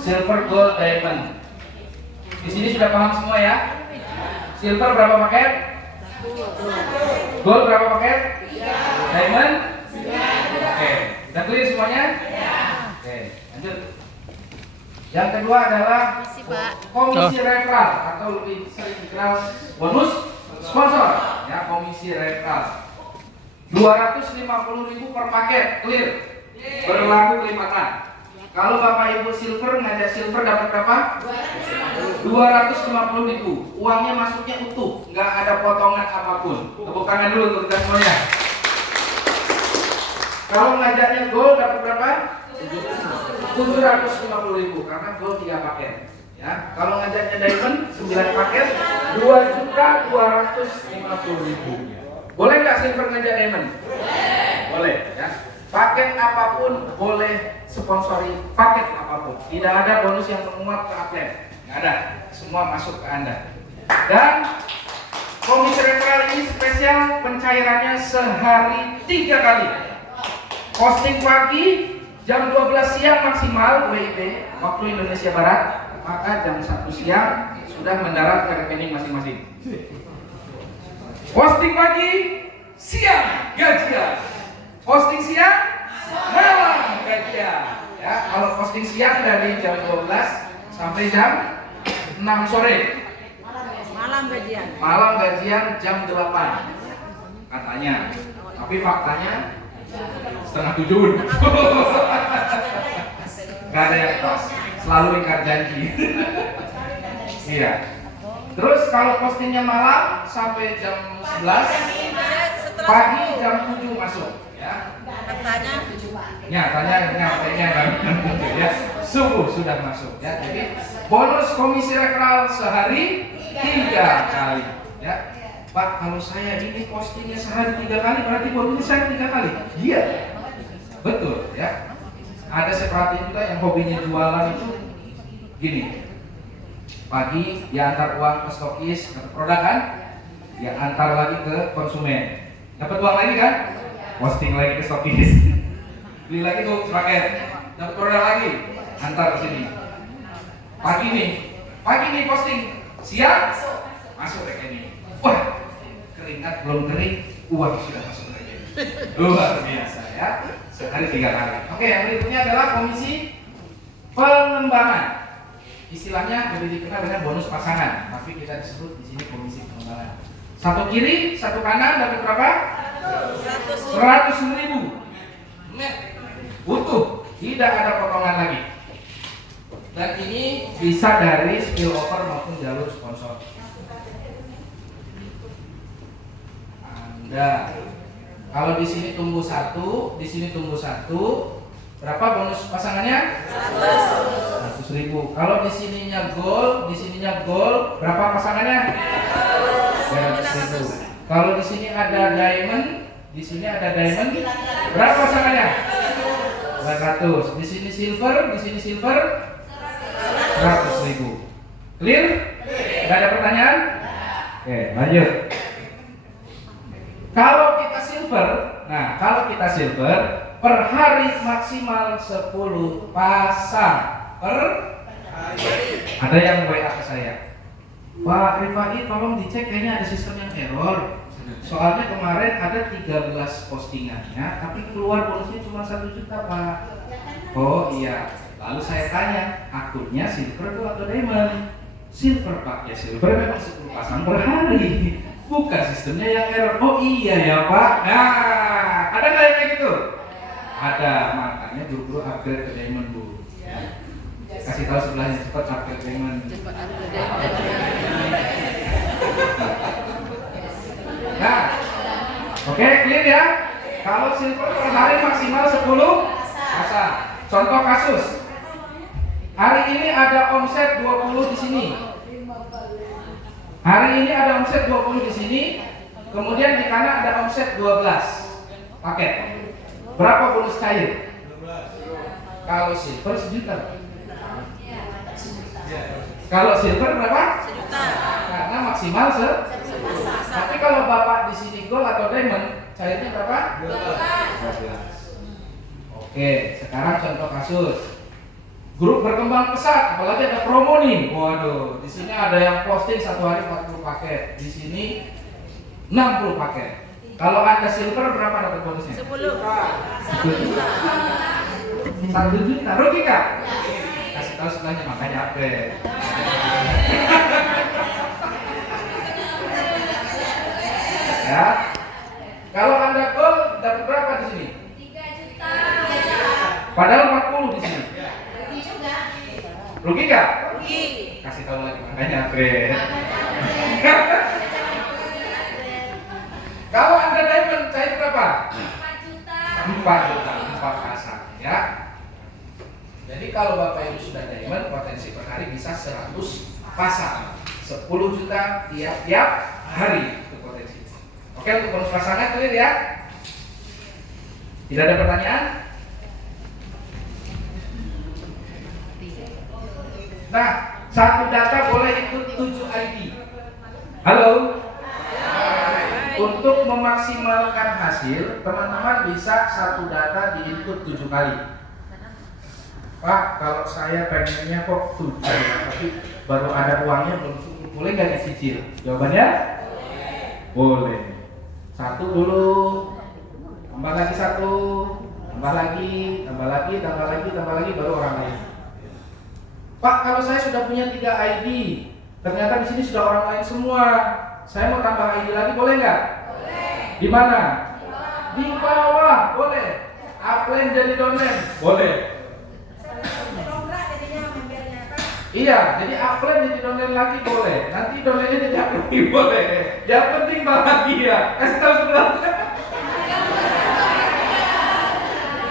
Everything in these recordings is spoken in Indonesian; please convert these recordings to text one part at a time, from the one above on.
Silver, gold, diamond. Di sini sudah paham semua ya? Silver berapa paket? Gold berapa paket? Diamond? Oke, udah clear semuanya? Oke, lanjut. Yang kedua adalah komisi referral atau lebih sering dikenal bonus sponsor. Ya, komisi referral. 250.000 per paket, clear. Berlaku kelipatan. Kalau Bapak Ibu silver ngajak silver dapat berapa? 250.000. Uangnya masuknya utuh, nggak ada potongan apapun. Tepuk tangan dulu untuk kita semuanya. Kalau ngajaknya gold dapat berapa? 750.000 karena gold 3 paket. Ya, kalau ngajaknya diamond 9 paket 2.250.000. Boleh nggak silver ngajak diamond? Boleh ya. Paket apapun boleh sponsori paket apapun. Tidak ada bonus yang menguap ke atlet. Nggak ada. Semua masuk ke Anda. Dan komisi referral ini spesial pencairannya sehari 3 kali. Posting pagi jam 12 siang maksimal WIB waktu Indonesia Barat, maka jam 1 siang sudah mendarat ke rekening masing-masing. Posting pagi, siang gajian. Posting siang, malam gajian. Ya, kalau posting siang dari jam 12 sampai jam 6 sore. Malam gajian. Malam gajian jam 8 katanya. Tapi faktanya setengah 7. Gak ada yang pas. Selalu ingkar janji. Iya. Terus kalau postingnya malam sampai jam 11, pagi jam 7 masuk. Ya. Katanya Nyatanya kan ya. Subuh sudah masuk. Ya. Jadi bonus komisi referral sehari 3 kali. Ya. Pak, kalau saya ini postingnya sehari 3 kali berarti bonus saya 3 kali. Iya. Betul ya. Ada saya perhatiin juga yang hobinya jualan itu gini. Pagi diantar uang ke stokis, dapat produk kan? Dia antar lagi ke konsumen. Dapat uang lagi kan? Posting lagi ke stokis. Beli lagi tuh paket. Dapat produk lagi, antar ke sini. Pagi nih posting. Siang masuk rekening. Wah, keringat belum kering, uang sudah masuk rekening. Luar biasa ya. Sehari 3 kali. Oke, yang berikutnya adalah komisi pengembangan. Istilahnya lebih dikenal dengan bonus pasangan, tapi kita disebut di sini komisi pengembangan. Satu kiri, satu kanan dapat berapa? 100.000. Utuh, tidak ada potongan lagi. Dan ini bisa dari spillover maupun jalur sponsor. Anda kalau di sini tumbuh 1, di sini tumbuh 1, berapa bonus pasangannya? 100.000. Kalau di sininya gold, berapa pasangannya? 100.000. Kalau di sini ada diamond, berapa pasangannya? 900. Di sini silver, 100.000. Clear? Gak ada pertanyaan? Oke, lanjut. Kalau kita silver, per hari maksimal 10 pasang per hari. Ada yang WA ke saya, Pak Rifai tolong dicek, kayaknya ada sistem yang error. Soalnya kemarin ada 13 postingannya, tapi keluar bonusnya cuma 1 juta Pak. Oh iya. Lalu saya tanya, akunnya silver atau diamond? Silver Pak, ya silver memang 10 pasang per hari. Bukan sistemnya yang error. Oh iya ya Pak. Nah, ada nggak yang kayak gitu? Ada, makanya buru-buru upgrade ke diamond Bu. Ya. Kasih tahu sebelahnya, cepat upgrade diamond. Nah, oke, clear ya. Kalau silver per hari maksimal 10 pasang. Contoh kasus. Hari ini ada omset 20 di sini. Hari ini ada omset 20 di sini. Kemudian di kanan ada omset 12 paket. Berapa bonus cair? Kalau silver 1 juta. Kalau silver berapa? 1 juta. Karena maksimal Tapi kalau Bapak di sini gold atau diamond, cairnya berapa? 12. Oke, sekarang contoh kasus. Grup berkembang pesat, apalagi ada promo nih. Waduh, di sini ada yang posting satu hari 40 paket, di sini 60 paket. Kalau Anda silver berapa dapat bonusnya? 10. 1 juta, rugi kak? Kasih tahu sebelahnya, makanya upgrade. Ya. Kalau Anda gold dapat berapa di sini? 3 juta. Padahal 40 di sini. Rugi juga. Rugi nggak? Rugi. Kasih tahu lagi, makanya upgrade. Kalau Anda diamond cair berapa? 4 juta. 4 juta, 4 pasang ya. Jadi kalau Bapak Ibu sudah diamond, potensi per hari bisa 100 pasang. 10 juta tiap hari itu potensi. Oke, untuk bonus pasangan clear ya? Tidak ada pertanyaan? Nah, satu data boleh ikut 7 ID. Halo? Untuk memaksimalkan hasil, teman-teman bisa satu data di-input 7 kali. Pak, kalau saya pengennya kok 7, tapi baru ada uangnya belum cukup, boleh nggak dicicil? Jawabannya? Boleh. Satu dulu, tambah lagi satu, tambah lagi, tambah lagi, baru orang lain. Pak, kalau saya sudah punya 3 ID, ternyata di sini sudah orang lain semua. Saya mau tambah ID lagi, boleh nggak? Boleh. Di mana? Di bawah, boleh. Upline jadi downline, boleh. Iya, jadi upline jadi downline lagi boleh. Nanti downline-nya jadi upline boleh. Yang penting bahagia. Kasih tahu sebelumnya.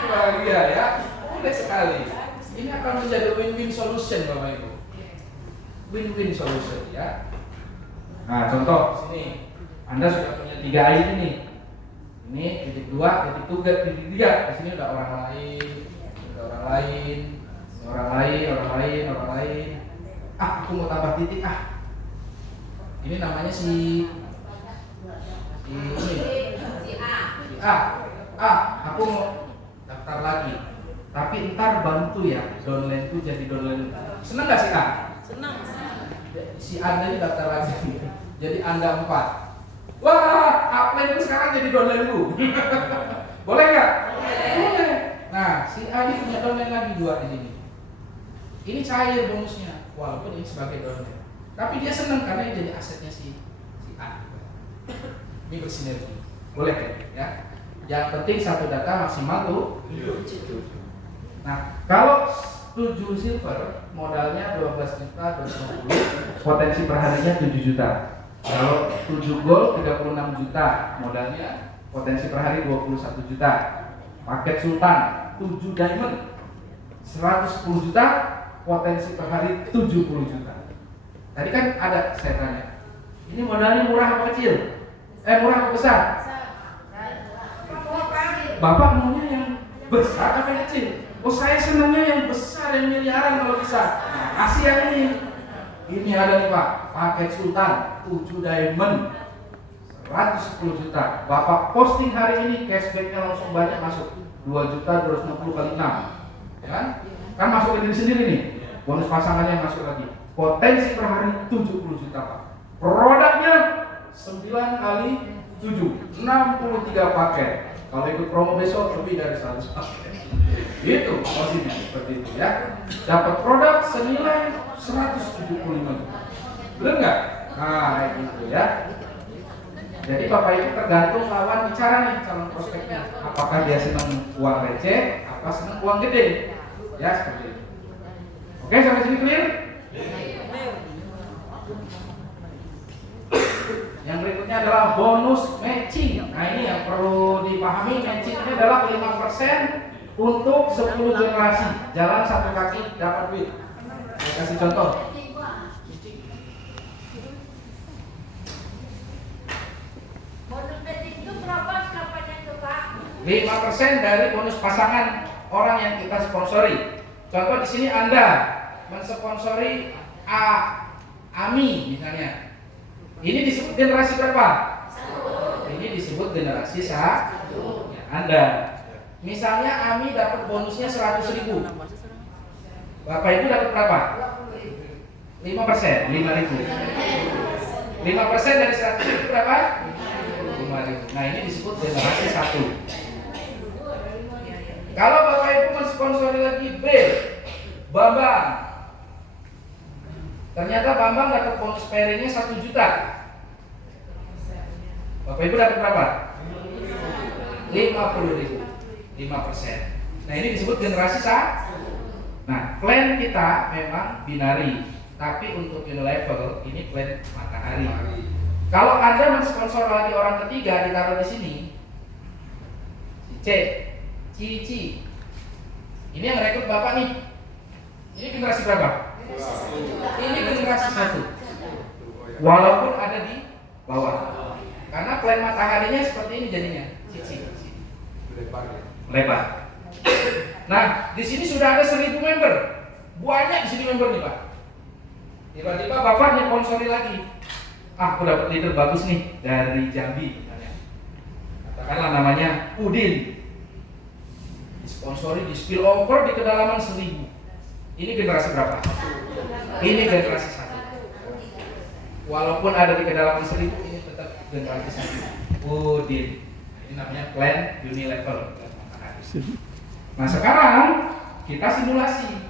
Bahagia ya, boleh sekali. Ini akan menjadi win-win solution Bapak Ibu. Win-win solution ya. Nah, contoh sini, Anda sudah punya 3 ID nih. Ini titik 2, titik 3. Di sini udah orang lain, orang lain. Ah, aku mau tambah titik ah. Ini namanya si A. Aku mau daftar lagi. Tapi ntar bantu ya, downline itu jadi downline. Seneng gak si A? Senang. Si Anda ini daftar lagi. Jadi Anda 4. Wah, upline itu sekarang jadi downline lu. Boleh nggak? Boleh. Nah, si A ini punya downline lagi 2 di sini. Ini cair bonusnya, walaupun ini sebagai downline. Tapi dia senang karena ini jadi asetnya si A. Ini bersinergi. Boleh ya? Yang penting satu data maksimal tuh. Nah, kalau 7 silver modalnya 12 juta 250, potensi perharinya 7 juta. Kalau 7 gold 36 juta, modalnya potensi per hari 21 juta. Paket sultan 7 diamond 110 juta, potensi per hari 70 juta. Tadi kan ada saya tanya, ini modalnya murah apa kecil? Murah apa besar? Bapak maunya yang besar apa yang kecil? Oh, saya senangnya yang besar, yang miliaran kalau bisa. Nah, kasih yang ini. Ini ada nih Pak, paket sultan 7 diamond 110 juta. Bapak posting hari ini, cashbacknya langsung banyak masuk 2 juta 250 kali 6, ya kan? Kan masuk ke diri sendiri nih. Bonus pasangannya masuk lagi. Potensi per hari 70 juta Pak. Produknya 9 kali 7, 63 paket. Kalau ikut promo besok lebih dari 100 paket. Itu posisinya seperti itu ya. Dapat produk senilai 175 juta. Benar nggak? Nah, itu ya. Jadi Bapak Ibu tergantung lawan bicara nih calon prospeknya. Apakah dia senang uang receh, apa senang uang gede? Ya seperti itu. Oke, sampai sini clear? Yang berikutnya adalah bonus matching. Nah, ini yang perlu dipahami, matchingnya adalah 5% untuk 10 generasi. Jalan satu kaki dapat duit. Saya kasih contoh. 5% dari bonus pasangan orang yang kita sponsori. Contoh di sini Anda mensponsori Ami misalnya. Ini disebut generasi berapa? 1. Ini disebut generasi 1. Ya, Anda. Misalnya Ami dapat bonusnya 100.000. Bapak Ibu dapat berapa? 5%, 5.000. 5% dari 100 itu berapa? 5.000. Nah ini disebut generasi 1. Kalau Bapak Ibu mensponsori lagi B, Bambang. Ternyata Bambang dapat bonus pairingnya 1 juta. Bapak Ibu dapat berapa? 50.000. 5%. Nah ini disebut generasi 1. Nah plan kita memang binari, tapi untuk Unilevel ini plan matahari. Kalau Anda mensponsor lagi orang ketiga ditaruh di sini, si C, Cici, ini yang rekrut Bapak nih. Ini generasi berapa? Ini generasi 1. Walaupun ada di bawah, karena plan mataharinya seperti ini jadinya, Cici. Lebar. Nah, di sini sudah ada 1.000 member. Banyak di sini member nih, Pak. Tiba-tiba Bapak nyponsori lagi. Aku dapat leader bagus nih dari Jambi misalnya. Katakanlah namanya Udin. Disponsori, di spill over di kedalaman 1.000. Ini generasi berapa? Ini generasi 1. Walaupun ada di kedalaman 1.000, ini tetap generasi 1. Udin. Ini namanya plan Unilevel. Nah sekarang kita simulasi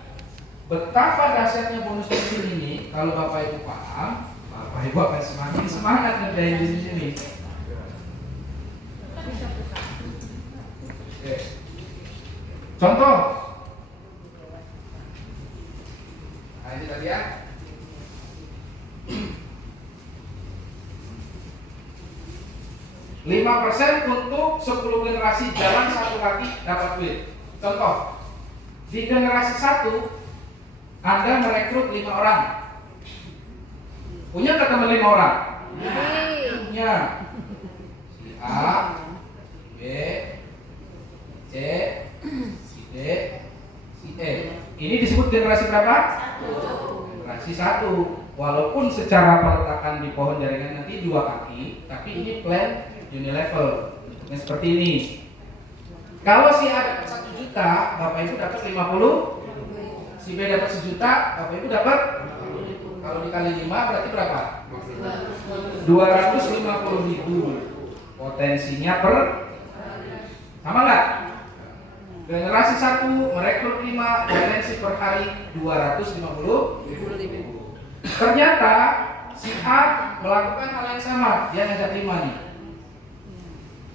betapa dahsyatnya bonus kecil ini. Kalau Bapak Ibu paham, Bapak Ibu akan semakin semangat ngerjain di sini. Oke. Contoh. Nah ini tadi ya. %5 untuk 10 generasi jalan 1 kaki dapat duit. Contoh, di generasi 1 Anda merekrut 5 orang. Punya nggak teman 5 orang? Punya. Si A, B, C, si D, si E. Ini disebut generasi berapa? 1. Generasi 1. Walaupun secara peletakan di pohon jaringan nanti 2 kaki, tapi ini plan Unilevel. Nah, seperti ini. Kalau si A dapat 1 juta, Bapak Ibu dapat 50. Si B dapat 1 juta, Bapak Ibu dapat. Kalau dikali 5 berarti berapa? 250.000. Potensinya per sama nggak? Generasi 1 merekrut 5, potensi per hari 250.000. Ternyata si A melakukan hal yang sama, dia ngajak 5 nih.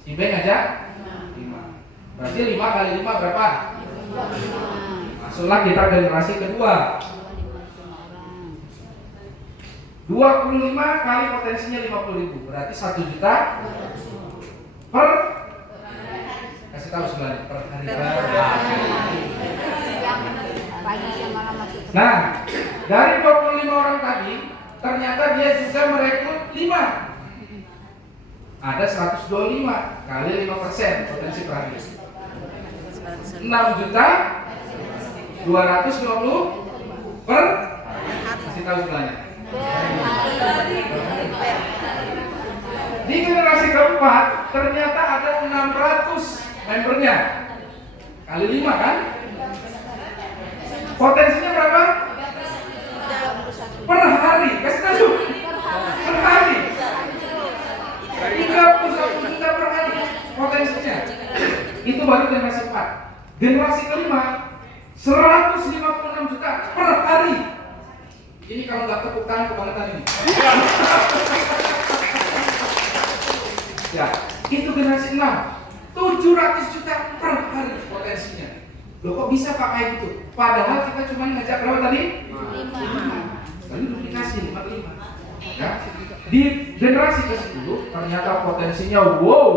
Si B ngajak 5. Berarti 5 kali 5 berapa? 25. Masuklah kita generasi kedua. 25 kali potensinya 50.000. Berarti 1 juta per, kasih tahu sebenarnya, per hari. Nah, dari 25 orang tadi, ternyata dia juga merekrut 5. Ada 125 kali 5% potensi per hari. 6 juta 250 per, kasih tahu sebenarnya. Di generasi keempat ternyata ada 600 membernya. Kali 5 kan? Potensinya berapa? Per hari. Kasih tahu. Per hari. 31 juta per hari potensinya. Itu baru generasi 4. Generasi kelima 156 juta per hari. Ini kalau nggak tepuk tangan kebangetan ini. Ya, itu generasi 6. 700 juta per hari potensinya. Loh kok bisa Pak kayak gitu? Padahal kita cuma ngajak berapa tadi? 5. Tadi duplikasi 55. Ya. Di generasi ke-10 ternyata potensinya wow,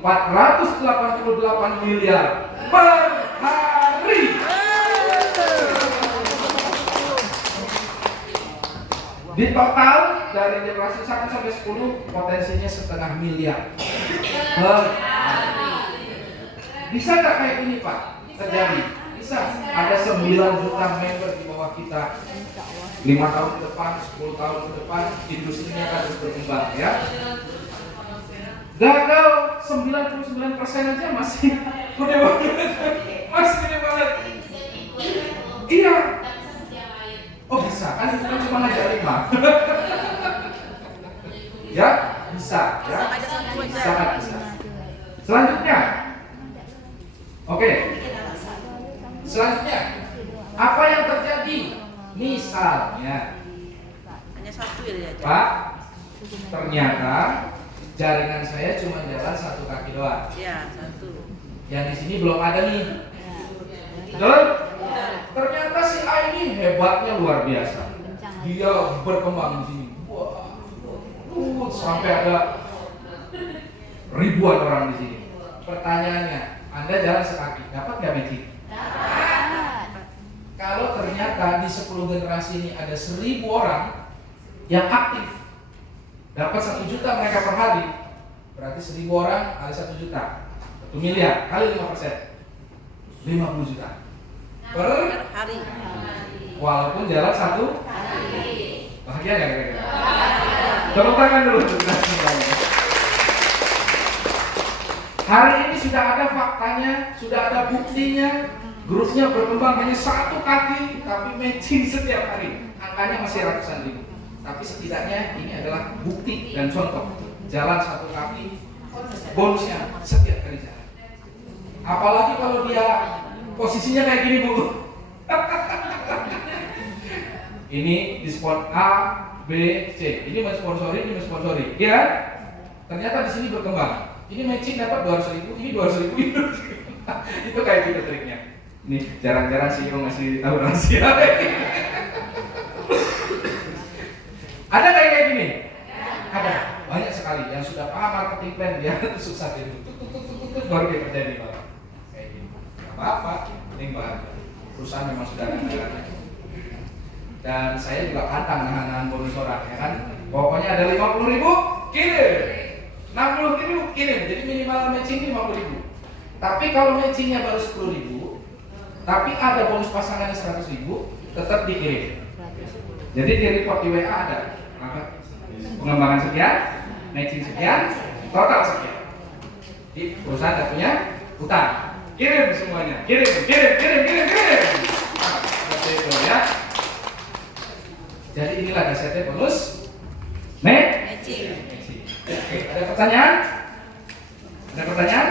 488 miliar per hari. Di total dari generasi 1 sampai 10 potensinya 1,5 miliar per hari. Bisa nggak kayak ini Pak terjadi? Bisa. Ada 9 juta member di bawah kita. 5 tahun ke depan, 10 tahun ke depan, industrinya akan terus berkembang ya. Gagal 99% aja masih gede banget. Masih gede banget. Iya. Tak bisa seperti yang lain. Oh bisa, kan itu kan cuma ngajak 5. Ya, bisa ya. Ada satu aja. Sangat bisa. Selanjutnya. Oke. Selanjutnya, apa yang terjadi? Misalnya, Hanya satu ya dia. Pak, ternyata jaringan saya cuma jalan 1 kaki doang. Iya, satu. Yang di sini belum ada nih. Betul? Ternyata si A ini hebatnya luar biasa. Dia berkembang di sini. Wah, sampai ada ribuan orang di sini. Pertanyaannya, Anda jalan sekaki, dapat nggak matching? Kalau ternyata di 10 generasi ini ada 1000 orang yang aktif, dapat 1 juta mereka per hari, berarti 1000 orang kali 1 juta, 1 miliar kali 5%, 50 juta per Hari. walaupun jalan 1 bahagia nggak kira-kira? Tepuk tangan dulu untuk kita semuanya. Hari ini sudah ada faktanya, sudah ada buktinya. Grupnya berkembang hanya 1 kaki, tapi matching setiap hari. Angkanya masih ratusan ribu. Tapi setidaknya ini adalah bukti dan contoh. Jalan 1 kaki, bonusnya setiap kali jalan. Apalagi kalau dia posisinya kayak gini, Bu. Ini di spot A, B, C. Ini mensponsori, ini mensponsori. Ya, ternyata di sini berkembang. Ini matching dapat 200.000, ini 200.000, ini 200.000. Itu kayak gitu triknya. Nih, jarang-jarang CEO ngasih tahu rahasia. Ada kayak gini? Ada. Banyak sekali yang sudah paham marketing plan dia sukses itu. Baru dia kerja di bawah. Kayak gini. Gak apa-apa, penting bahagia. Perusahaan memang sudah ada anggarannya. Dan saya juga pantang nahan bonus orang, ya kan? Pokoknya ada 50.000, kirim. 60.000, kirim. Jadi minimal matching 50.000. Tapi kalau matchingnya baru 10.000, tapi ada bonus pasangannya 100.000, tetap dikirim. Jadi di report di WA ada pengembangan sekian, matching sekian, total sekian. Di perusahaan ada punya utang, kirim semuanya, kirim. Nah, seperti itu ya. Jadi inilah dasarnya bonus matching. Oke, ada pertanyaan? Ada pertanyaan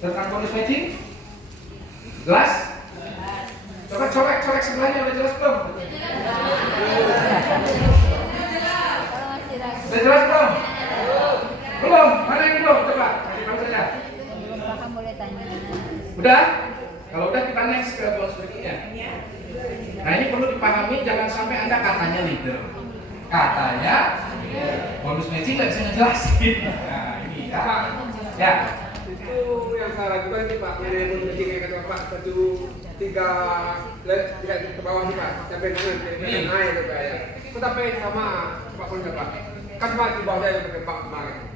tentang bonus matching? Jelas? Coba colek sebelahnya, udah jelas belum? Udah jelas belum? Belum? Mana yang belum? Coba, kasih tahu saja. Belum paham boleh tanya. Udah? Kalau udah kita next ke bonus berikutnya. Nah ini perlu dipahami, jangan sampai Anda katanya leader. Katanya bonus matching nggak bisa ngejelasin. Nah ini ya. Ya. Itu yang salah juga nih Pak, manajemen matching yang kata Pak 3 ke bawah nih Pak, sampai dengan naik itu Pak ya. Tetapi sama Pak pun Pak, kan Pak di bawah yang pakai Pak kemarin.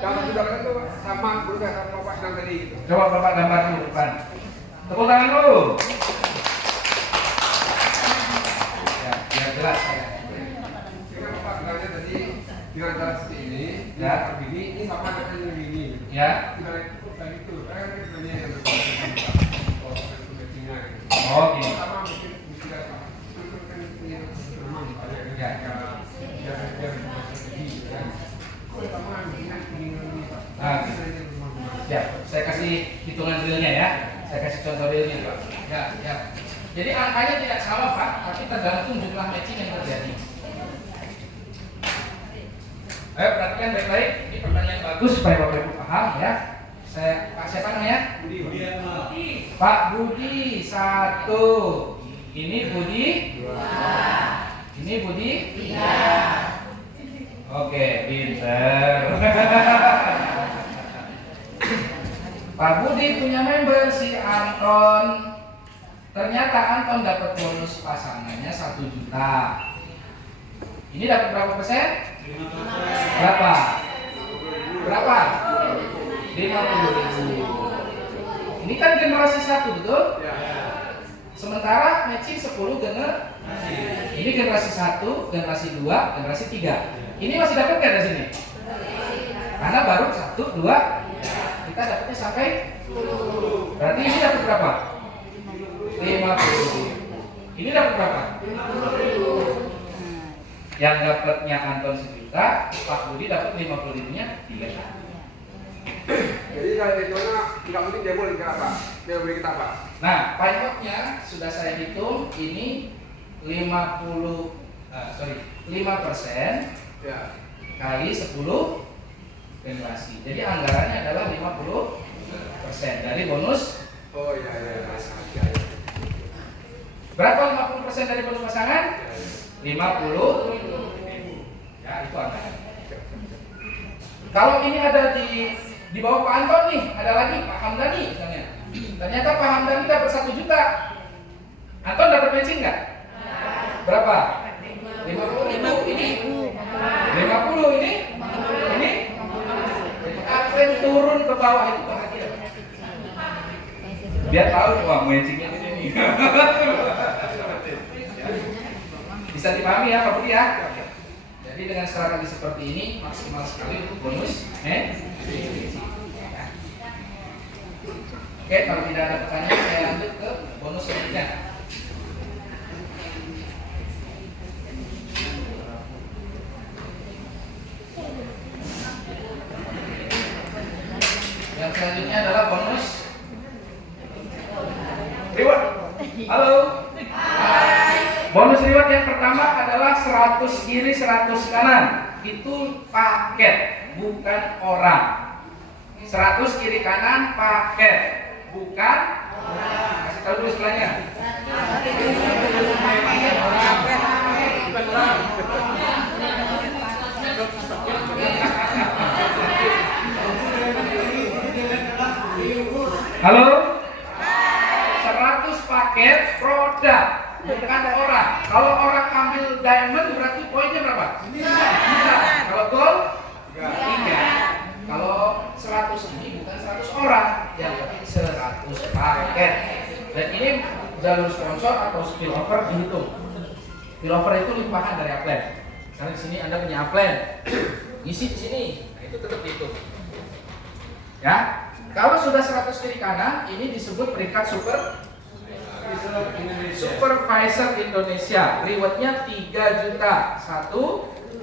Kalau sudah kan itu sama berusaha sama Pak yang tadi gitu. Coba Bapak gambar dulu depan. Tepuk tangan dulu. Ya, biar jelas ya. Dengan Pak bilangnya tadi dengan cara seperti ini, Ya. begini, ini sama dengan begini. Ya. Tidak itu, kan sebenarnya yang Oh gini. sama mungkin tidak Pak. Itu kan punya memang ada Ya. Nah, ya, saya kasih hitungan realnya ya. Saya kasih contoh realnya Pak. Ya. Jadi angkanya tidak sama Pak, tapi tergantung jumlah matching yang terjadi. Ayo perhatikan baik-baik. Ini pertanyaan bagus supaya Bapak Ibu paham ya. Pak siapa namanya? Pak Budi 1. Ini Budi 2. Ini Budi 3. Oke, pinter. Pak Budi punya member si Anton. Ternyata Anton dapat bonus pasangannya 1 juta. Ini dapat berapa persen? 5%. Berapa? 50.000. Ini kan generasi 1, betul? Sementara matching 10 generasi. Ini generasi 1, generasi 2, generasi 3. Ini masih dapat nggak dari sini? Karena baru 1, 2, kita dapatnya sampai 10. Berarti ini dapat berapa? 50. Ini dapat berapa? Yang dapatnya Anton 1 juta, Pak Budi dapat 50.000-nya 3 juta. Jadi kalau itu nggak mungkin dia boleh kita apa? Dia boleh kita apa? Nah, payotnya sudah saya hitung ini 5% Ya. kali 10 generasi. Jadi anggarannya adalah 50% dari bonus. Oh iya. Berapa 50% dari bonus pasangan? 50.000. Ya, itu anggaran. Kalau ini ada di bawah Pak Anton nih, ada lagi Pak Hamdani misalnya. Ternyata Pak Hamdani dapat 1 juta. Anton dapat matching nggak? Berapa? 50.000 ini. 50 ini. Akan turun ke bawah itu bahagia. Biar tahu wah matchingnya ini nih. Bisa dipahami ya Pak Budi ya. Jadi dengan strategi seperti ini maksimal sekali untuk bonus. Oke, kalau tidak ada pertanyaan saya lanjut ke bonus selanjutnya. Yang selanjutnya adalah bonus reward. Halo. Bonus reward yang pertama adalah 100 kiri 100 kanan. Itu paket, bukan orang. 100 kiri kanan paket, bukan orang. Kasih tahu dulu istilahnya. Halo? 100 paket produk, bukan orang. Kalau orang ambil diamond berarti poinnya berapa? 9. Kalau gold? 3. Kalau 100 ini bukan 100 orang, yang penting 100 paket. Dan ini jalur sponsor atau spillover dihitung. Spillover itu limpahan dari upline. Karena di sini Anda punya upline, ngisi di sini, nah itu tetap dihitung. Ya. Kalau sudah 100 kiri kanan, ini disebut peringkat Supervisor Indonesia. Rewardnya 3 juta 1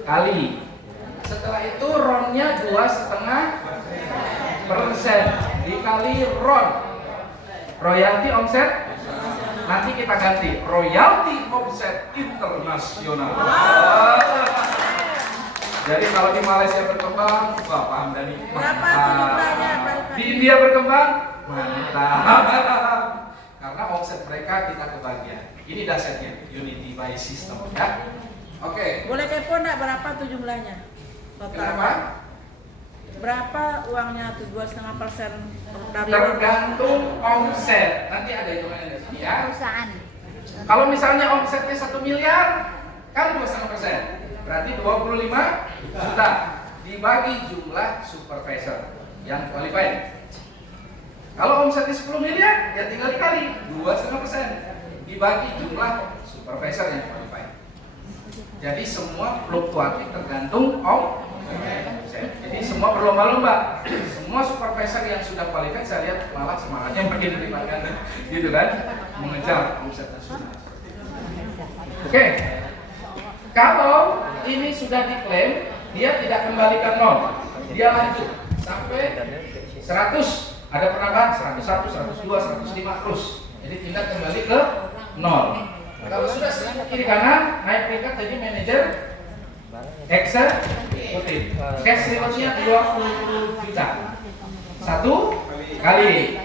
kali. Setelah itu RON-nya 2,5% dikali RON. Royalti omset. Nanti kita ganti royalti omset internasional. Jadi kalau di Malaysia berkembang, wah paham dari Berapa jumlahnya? di India berkembang, mantap. Karena omset mereka kita kebagian. Ini dasarnya Unity by System ya. Oke. Boleh kepo enggak berapa tuh jumlahnya? Total. Kenapa? Berapa uangnya tuh 2,5% dari Tergantung omset. Nanti ada hitungannya di sini ya. Perusahaan. Kalau misalnya omsetnya 1 miliar, kan 2,5%. Berarti 25 juta dibagi jumlah supervisor yang qualified. Kalau omsetnya 10 miliar, ya tinggal dikali 2,5% dibagi jumlah supervisor yang qualified. Jadi semua fluktuatif tergantung omset. Jadi semua berlomba-lomba. Semua supervisor yang sudah qualified saya lihat malah semangatnya makin berlipat ganda, gitu kan, mengejar omset nasional. Oke. Kalau ini sudah diklaim, dia tidak kembalikan nol, dia lanjut sampai 100. Ada penambahan 101, 102, 105 terus. Jadi tidak kembali ke nol. Kalau sudah 1000 kiri kanan, naik peringkat jadi manajer eksekutif. Cash reward-nya 20 juta 1 kali.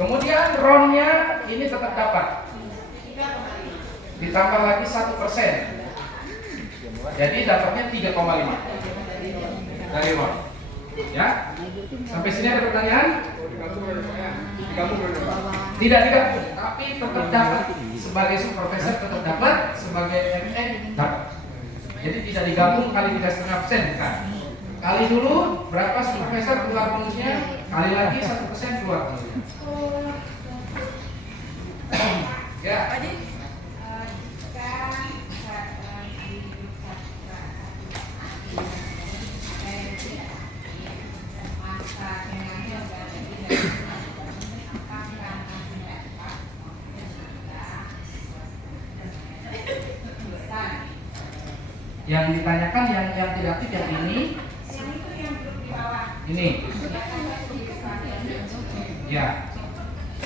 Kemudian RON-nya ini tetap dapat. Ditambah lagi 1%. Jadi dapatnya 3,5 dari RON. Ya, sampai sini ada pertanyaan? Tidak digabung, tapi tetap dapat sebagai supervisor, tetap dapat sebagai MN dapat. Jadi tidak digabung kali 3,5% kan? Kali dulu berapa supervisor keluar bonusnya? Kali lagi 1% keluar bonusnya. Ya. Yang ditanyakan yang tidak aktif yang ini. Ini. Ya.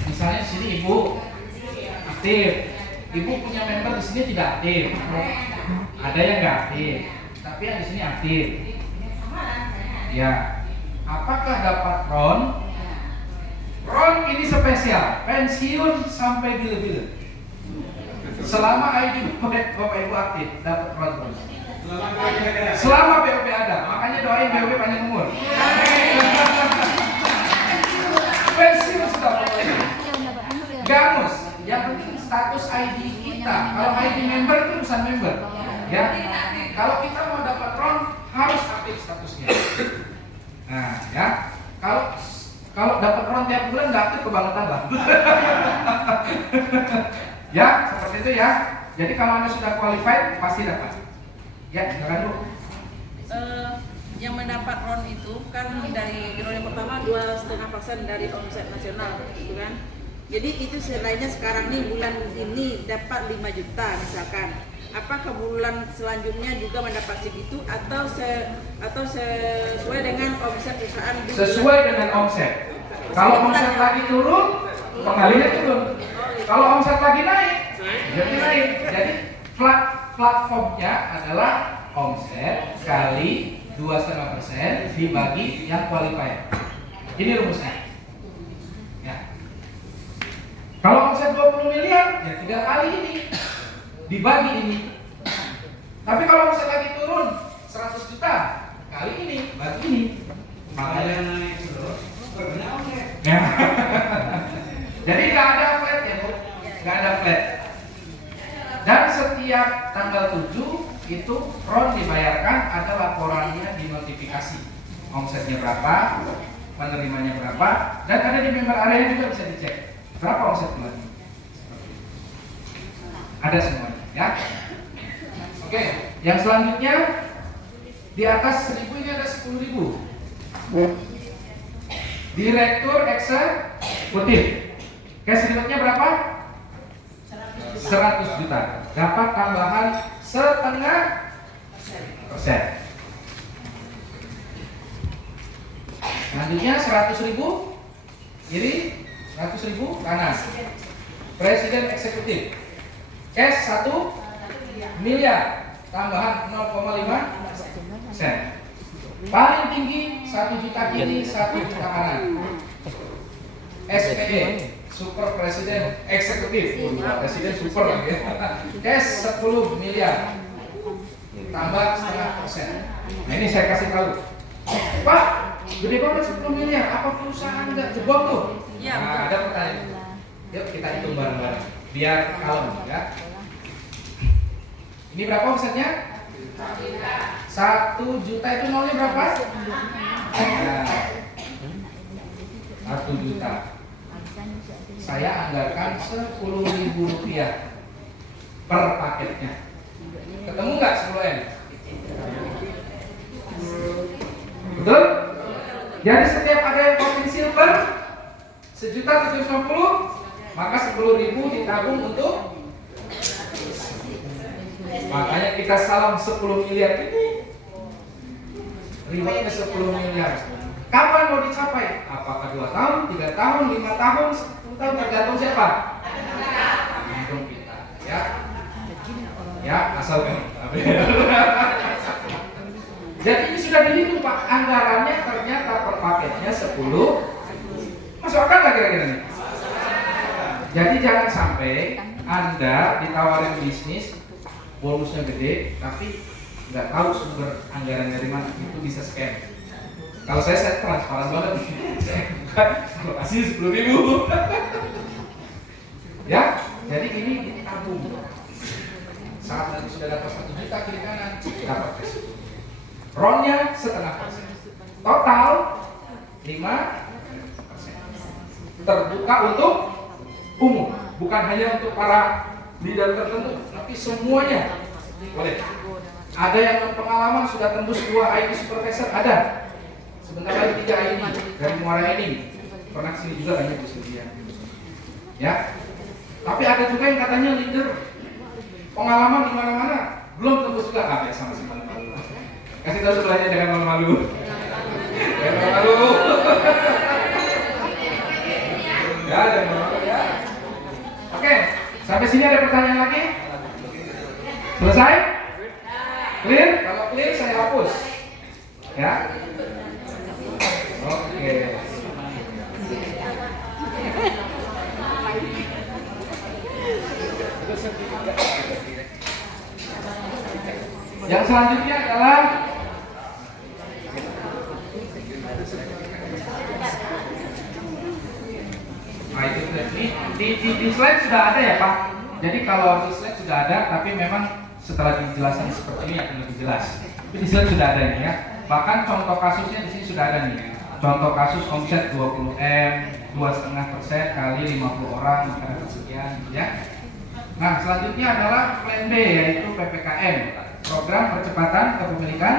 Misalnya di sini ibu aktif. Ibu punya member di sini tidak aktif. Ada yang nggak aktif, tapi yang di sini aktif. Ya. Apakah dapat RON? RON ini spesial, pensiun sampai bila-bila. Selama ID Bapak Ibu aktif, dapat RON terus. Selama BOP ada, makanya doain BOP panjang umur. Pensiun sudah boleh. Gamus, yang penting status ID kita. Kalau ID member itu urusan member, ya. Kalau kita mau dapat RON harus aktif statusnya. Nah, ya. Kalau dapat RON tiap bulan nggak aktif kebangetan lah. Ya, seperti itu ya. Jadi kalau Anda sudah qualified pasti dapat. Ya, silakan Bu. Yang mendapat RON itu kan dari biro yang pertama 2,5% dari omset nasional, gitu kan? Jadi itu selainnya sekarang nih bulan ini dapat 5 juta misalkan. Apakah bulan selanjutnya juga mendapat segitu atau sesuai dengan omset perusahaan? Sesuai dengan omset. Kalau omset lagi turun, pengalinya turun. Kalau omset lagi naik, jadi naik. Jadi platformnya adalah omset kali 2,5% dibagi yang qualified. Ini rumusnya. Ya. Kalau omset 20 miliar, ya 3 kali ini dibagi ini. Tapi kalau omset lagi turun 100 juta, kali ini bagi ini. Makanya naik terus, berbanyak omset. Ya. Jadi nggak ada flat ya Bu, nggak ada flat. Dan setiap tanggal 7 itu RON dibayarkan, ada laporannya di notifikasi. Omsetnya berapa, penerimanya berapa, dan ada di member area juga bisa dicek berapa omset bulan ini. Ada semuanya, ya. Oke, yang selanjutnya di atas 1000 ini ada 10.000. Direktur eksekutif. Cash limit-nya berapa? 100 juta. Dapat tambahan 0,5%. Selanjutnya 100.000 kiri, 100.000 kanan. Presiden eksekutif. Cash 1 miliar, tambahan 0,5%. Paling tinggi 1 juta kiri, 1 juta kanan. SPD, super presiden eksekutif. Presiden super lagi. Cash 10 miliar, tambah 0,5%. Nah ini saya kasih tahu. Pak, gede banget 10 miliar. Apa perusahaan nggak jebol tuh? Iya. Nah, ada pertanyaan. Yuk kita hitung bareng-bareng biar kalem ya. Ini berapa omsetnya? 1 juta itu nolnya berapa? Nah, 1 juta. Saya anggarkan 10.000 rupiah per paketnya. Ketemu nggak 10M? Betul? Jadi setiap ada yang kopi silver 1.750, maka 10.000 ditabung untuk. Makanya kita salam 10 miliar ini. Ribetnya 10 miliar. Kapan mau dicapai? Apakah 2 tahun, 3 tahun, 5 tahun, 10 tahun, tergantung siapa? Tergantung kita, ya. Ya, asal kan. Jadi ini sudah dihitung Pak, anggarannya ternyata per paketnya 10. Masuk akal nggak kira-kira nih? Jadi jangan sampai Anda ditawarin bisnis, bonusnya gede, tapi nggak tahu sumber anggaran dari mana, itu bisa scam. Kalau saya transparan banget, kalau kasih 10.000. Ya, jadi ini ditabung. Saat nanti sudah dapat 1 juta kiri kanan, dapat cash. RON-nya 0,5%. Total 5%. Terbuka untuk umum, bukan hanya untuk para leader tertentu, tapi semuanya boleh. Ada yang berpengalaman sudah tembus 2 ID supervisor, ada. Sebentar lagi 3 ID dari Muara Enim. Pernah kesini juga banyak Bu Sylvia. Ya. Tapi ada juga yang katanya leader pengalaman di mana-mana, belum tembus juga, sama sih. Kasih tahu sebelahnya, jangan malu-malu. Jangan malu-malu. Ya, jangan malu-malu ya. Oke, sampai sini ada pertanyaan lagi? Selesai? Clear? Kalau clear saya hapus. Ya. Oke. Yang selanjutnya adalah di slide sudah ada ya Pak. Jadi kalau di slide sudah ada, tapi memang setelah dijelaskan seperti ini akan lebih jelas. Tapi di slide sudah ada ini ya. Bahkan contoh kasusnya di sini sudah ada nih. Contoh kasus omset 20M, 2,5% kali 50 orang maka dapat sekian ya. Nah selanjutnya adalah plan B, yaitu PPKM, program percepatan kepemilikan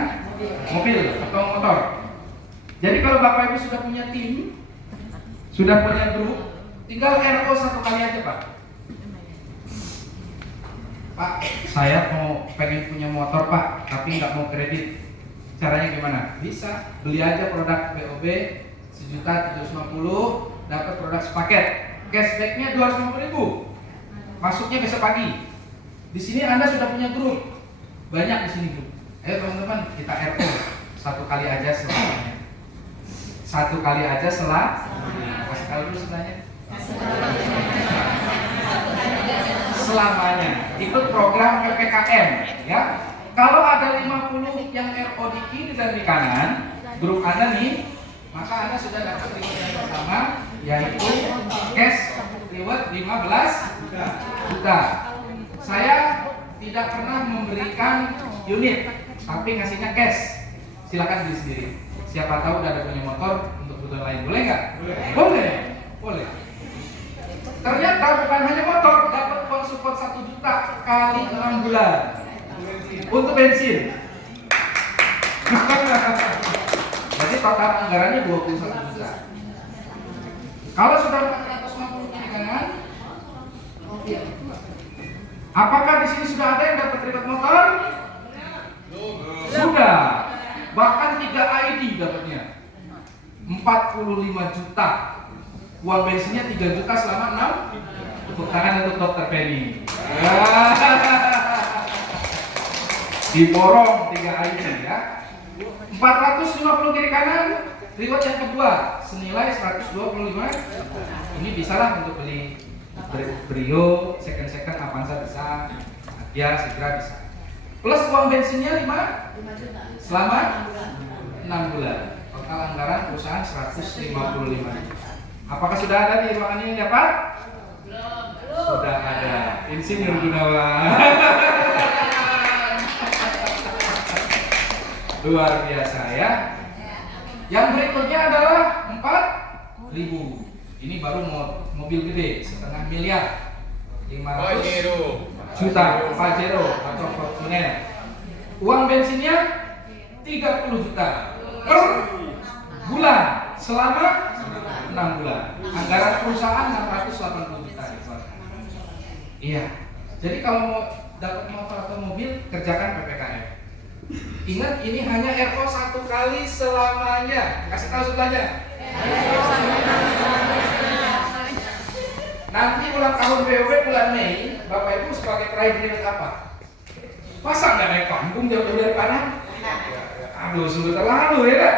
mobil atau motor. Jadi kalau Bapak Ibu sudah punya tim, sudah punya grup, tinggal RO 1 kali aja Pak. Pak, saya pengen punya motor Pak, tapi nggak mau kredit. Caranya gimana? Bisa, beli aja produk BOB 1.750.000, dapat produk sepaket. Cashbacknya 250.000. Masuknya besok pagi. Di sini Anda sudah punya grup, banyak di sini grup. Ayo teman-teman, kita RO 1 kali aja selamanya. 1 kali aja kasih tahu dulu sebenarnya. Selamanya ikut program PPKM ya. Kalau ada 50 yang RO di kiri dan di kanan grup Anda nih, maka Anda sudah dapat reward yang pertama, yaitu cash reward 15 juta. Saya tidak pernah memberikan unit, tapi ngasihnya cash. Silakan beli sendiri. Siapa tahu udah ada punya motor untuk kebutuhan lain, boleh nggak? Boleh. Boleh. Ternyata bukan hanya motor, dapat uang support 1 juta kali 6 bulan untuk bensin. Jadi total anggarannya 21 juta. Kalau sudah 450 kiri kanan, apakah di sini sudah ada yang dapat reward motor? Sudah. Bahkan 3 ID dapatnya. 45 juta. Uang bensinnya 3 juta selama 6. Tepuk tangan untuk Dr. Penny. Diborong 3 ID ya. 450 kiri kanan. Reward yang kedua senilai 125. Ini bisalah untuk beli Brio, second Avanza bisa, ya segera bisa. Plus uang bensinnya 5 juta selama 6 bulan. Total anggaran perusahaan 155 juta. Apakah sudah ada di ruangan ini dapat? Sudah ada. Insinyur Gunawan. Luar biasa ya. Yang berikutnya adalah 4.000. Ini baru mobil gede, 1,5 miliar. 500 juta Pajero atau Fortuner. Uang bensinnya 30 juta per bulan selama 6 bulan. Anggaran perusahaan 680 juta. Iya. Jadi kalau mau dapat motor atau mobil, kerjakan PPKM. Ingat, ini hanya RO 1 kali selamanya. Kasih tahu sebelahnya. Nanti ulang tahun BOB bulan Mei, Bapak Ibu sebagai terakhir apa? Masa nggak naik panggung jauh-jauh dari Padang? Aduh, sungguh terlalu ya kan?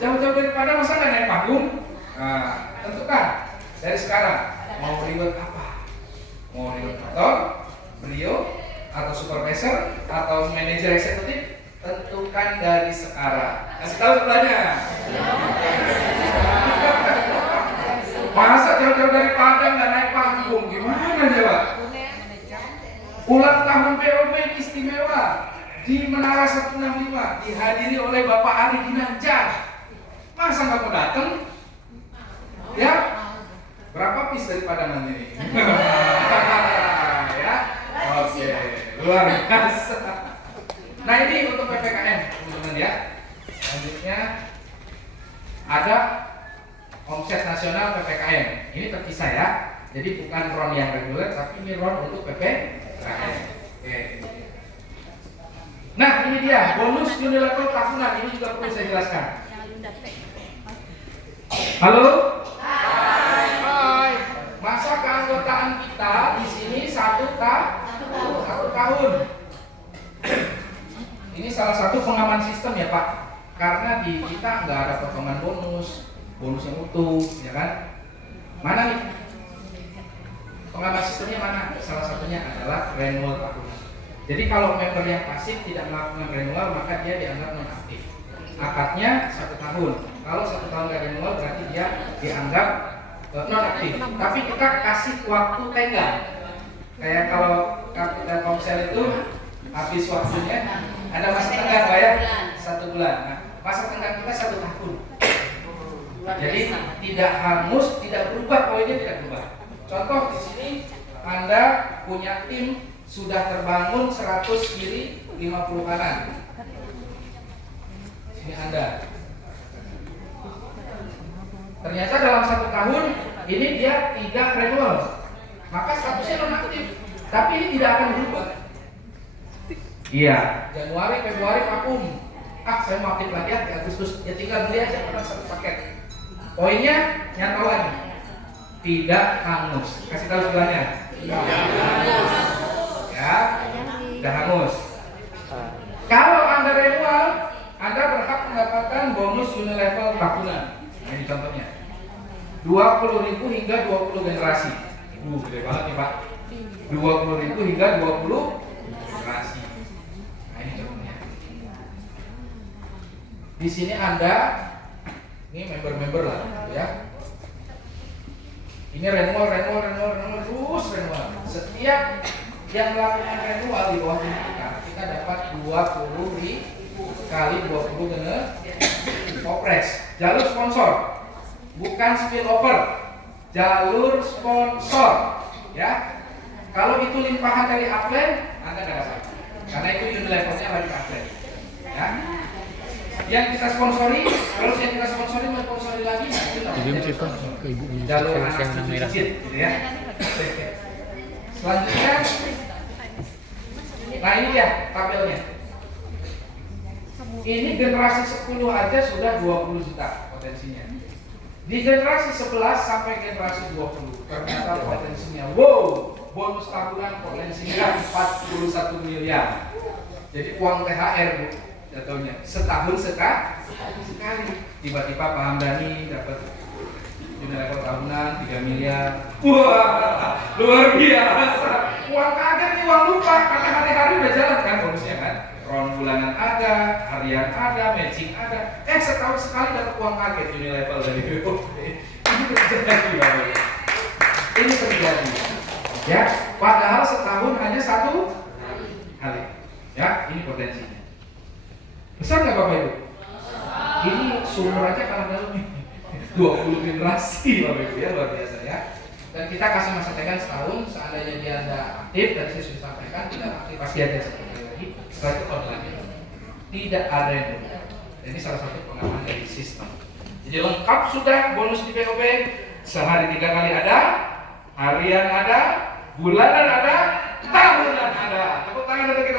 Jauh-jauh dari Padang masa nggak naik panggung? Nah, tentukan dari sekarang mau reward apa? Mau reward motor, Brio, atau supervisor, atau manajer eksekutif? Tentukan dari sekarang. Kasih tahu sebelahnya. Masa jauh-jauh dari Padang nggak naik panggung? Gimana jawab? Ulang tahun BOB istimewa di Menara 165 dihadiri oleh Bapak Ari Ginanjar. Masa nggak mau datang? Ya, berapa piece dari Padang nanti? Ya, oke, luar biasa. Nah ini untuk PPKM, teman-teman ya. Selanjutnya ada omset nasional PPKM. Ini terpisah ya. Jadi bukan RON yang reguler, tapi ini RON untuk PPKM. Oke. Nah ini dia bonus unilevel tahunan, ini juga perlu saya jelaskan. Halo? Hai. Masa keanggotaan kita di sini satu tahun. Ini salah satu pengaman sistem ya Pak, karena di kita nggak ada potongan bonus yang utuh, ya kan? Mana nih? Pengaman sistemnya mana? Salah satunya adalah renewal tahunan. Jadi kalau member yang pasif tidak melakukan renewal maka dia dianggap non aktif. Akadnya 1 tahun. Kalau 1 tahun nggak renewal berarti dia dianggap non aktif. Tapi kita kasih waktu tenggang. Kayak kalau Telkomsel itu habis waktunya ada masa tenggang bayar 1 bulan. Nah, masa tenggang kita 1 tahun. Jadi tidak hangus, tidak berubah, poinnya tidak berubah. Contoh di sini Anda punya tim sudah terbangun 100 kiri 50 kanan. Ini Anda. Ternyata dalam 1 tahun ini dia tidak renewal, maka statusnya non aktif. Tapi ini tidak akan berubah. Iya, Januari, Februari vakum. Saya mau aktif lagi di Agustus. Ya tinggal beli aja pernah 1 paket. Poinnya nyata lagi. Tidak hangus. Kasih tahu sebelahnya. Ya, tidak hangus. Kalau Anda renewal, Anda berhak mendapatkan bonus unilevel tahunan. Nah, ini contohnya. 20.000 hingga 20 generasi. Gede banget nih Pak. 20.000 hingga 20 generasi. Nah, ini contohnya. Di sini Anda, ini member-member lah, ya. Ini renewal terus renewal. Setiap yang melakukan renewal di bawah ini kita dapat 20.000 kali 20 generasi. Opres, jalur sponsor, bukan spillover, jalur sponsor, ya. Kalau itu limpahan dari upline, Anda nggak dapat, karena itu unilevelnya lagi upline, ya. Yang kita sponsori, kalau yang kita sponsori mau sponsori lagi, nah itu jalur anak sedikit, gitu ya. Selanjutnya, nah ini dia tabelnya. Ini generasi 10 aja sudah 20 juta potensinya. Di generasi 11 sampai generasi 20 ternyata potensinya wow, bonus tahunan potensinya 41 miliar. Jadi uang THR Bu jatuhnya setahun sekali. Tiba-tiba Pak Hamdani dapat unilevel tahunan 3 miliar. Wah, luar biasa. Uang kaget nih, uang lupa karena hari-hari udah jalan kan bonusnya kan. Ron bulanan ada, harian ada, matching ada. Setahun sekali dapat uang kaget unilevel dari BPOP. Ini terjadi Bapak. Ini terjadi. Ya, padahal setahun hanya 1 kali. Ya, ini potensinya. Besar nggak Bapak Ibu? Ini sumber aja kalah dalam nih. 20 generasi Bapak Ibu ya, luar biasa ya. Dan kita kasih masa tenggang setahun, seandainya dia ada aktif, tadi saya sudah sampaikan, tidak aktifasi aja seperti lagi, setelah itu on lagi. Tidak ada yang berubah. Ini salah satu pengaman dari sistem. Jadi lengkap sudah bonus di POB, sehari 3 kali ada, harian ada, bulanan ada, tahunan ada. Tepuk tangan untuk kita.